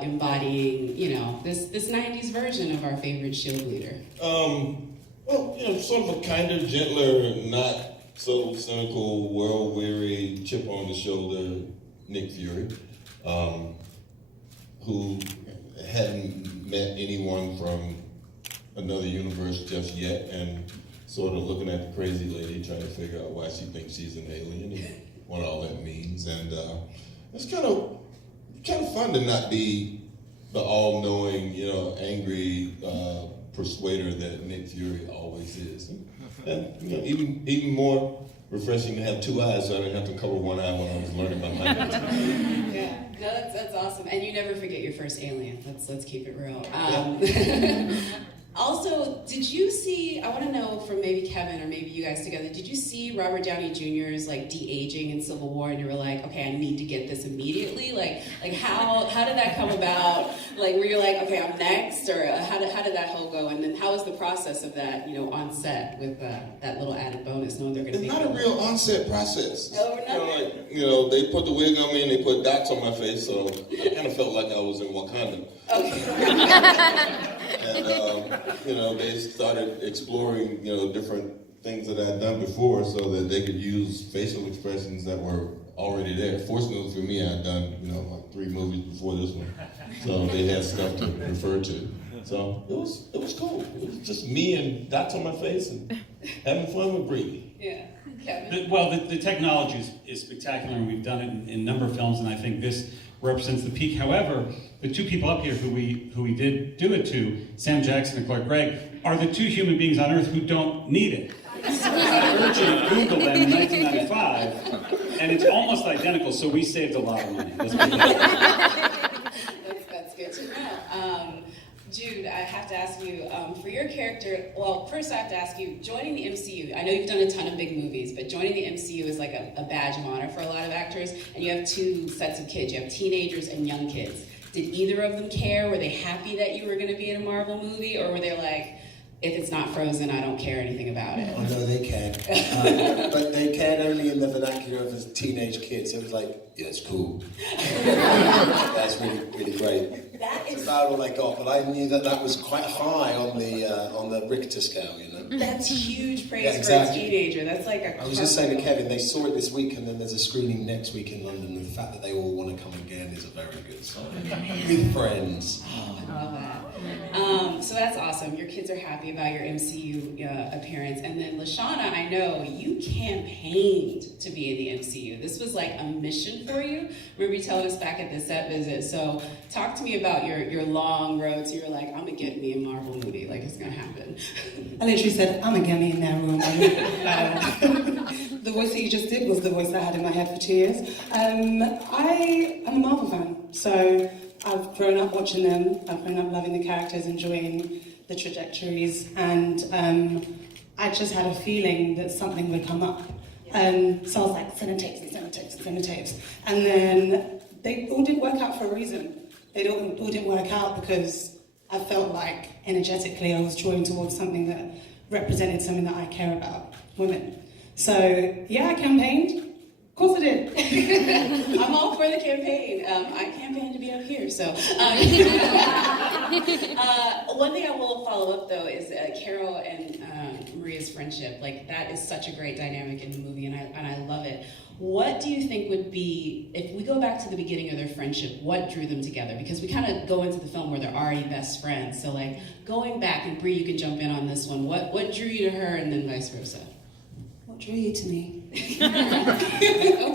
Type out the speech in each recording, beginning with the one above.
about embodying, you know, this 90s version of our favorite Shield leader? Well, you know, sort of a kinder, gentler, not so cynical, world-weary, chip on the shoulder Nick Fury, who hadn't met anyone from another universe just yet, and sort of looking at the crazy lady, trying to figure out why she thinks she's an alien and what all that means. And it's kind of fun to not be the all-knowing, you know, angry persuader that Nick Fury always is. And you know, even more refreshing to have two eyes, so I didn't have to cover one eye when I was learning my language. Yeah, no, that's awesome. And you never forget your first alien. Let's keep it real. Also, did you see, I want to know from maybe Kevin or maybe you guys together, did you see Robert Downey Jr.'s like de-aging in Civil War and you were like, okay, I need to get this immediately? Like how did that come about? Like were you like, okay, I'm next? Or how did that whole go? And then how was the process of that, you know, on set with that little added bonus knowing they're going to It's make not a real on-set process. Oh, you know, like, you know, they put the wig on me and they put dots on my face, so I kind of felt like I was in Wakanda. Okay. And, you know, they started exploring, you know, different things that I'd done before so that they could use facial expressions that were already there. Fortunately for me, I'd done, you know, like 3 movies before this one. So they had stuff to refer to. So it was cool. It was just me and dots on my face and having fun with Brady. Yeah. Kevin? The technology is spectacular, and we've done it in a number of films, and I think this represents the peak. However, the 2 people up here who we did do it to, Sam Jackson and Clark Gregg, are the 2 human beings on Earth who don't need it. I urge you to Google them in 1995, and it's almost identical, so we saved a lot of money. That's good to know. Jude, I have to ask you, for your character, well, first I have to ask you, joining the MCU, I know you've done a ton of big movies, but joining the MCU is like a badge of honor for a lot of actors, and you have 2 sets of kids. You have teenagers and young kids. Did either of them care? Were they happy that you were going to be in a Marvel movie, or were they like, if it's not Frozen, I don't care anything about it? Oh no, they cared. But they cared only in the vernacular of as teenage kids. It was like, yeah, it's cool. That's really, really great. That is... That's about all I got, but I knew that was quite high on the Richter scale, you know? That's huge praise Yeah, exactly. for a teenager. That's like a... I was just saying to Kevin, they saw it this week and then there's a screening next week in London, and the fact that they all want to come again is a very good sign. With friends. Oh, I love that. So that's awesome. Your kids are happy about your MCU appearance. And then LaShawna, I know you campaigned to be in the MCU. This was like a mission for you. Remember you telling us back at the set visit. So talk to me about your long road. So you were like, I'm gonna get me a Marvel movie. Like it's gonna happen. I literally said, I'm gonna get me in that room. The voice that you just did was the voice I had in my head for 2 years. I'm a Marvel fan, so I've grown up watching them. I've grown up loving the characters, enjoying the trajectories, and I just had a feeling that something would come up. So I was like, send them tapes. And then they all didn't work out for a reason. They all didn't work out because I felt like energetically I was drawing towards something that represented something that I care about, women. So yeah, I campaigned. Of course I did. I'm all for the campaign. I campaigned to be up here, so. One thing I will follow up though is Carol and Maria's friendship. Like that is such a great dynamic in the movie, and I love it. What do you think would be, if we go back to the beginning of their friendship, what drew them together? Because we kind of go into the film where they're already best friends. So like going back, and Brie, you can jump in on this one. What drew you to her, and then vice versa? What drew you to me? So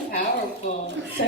powerful. So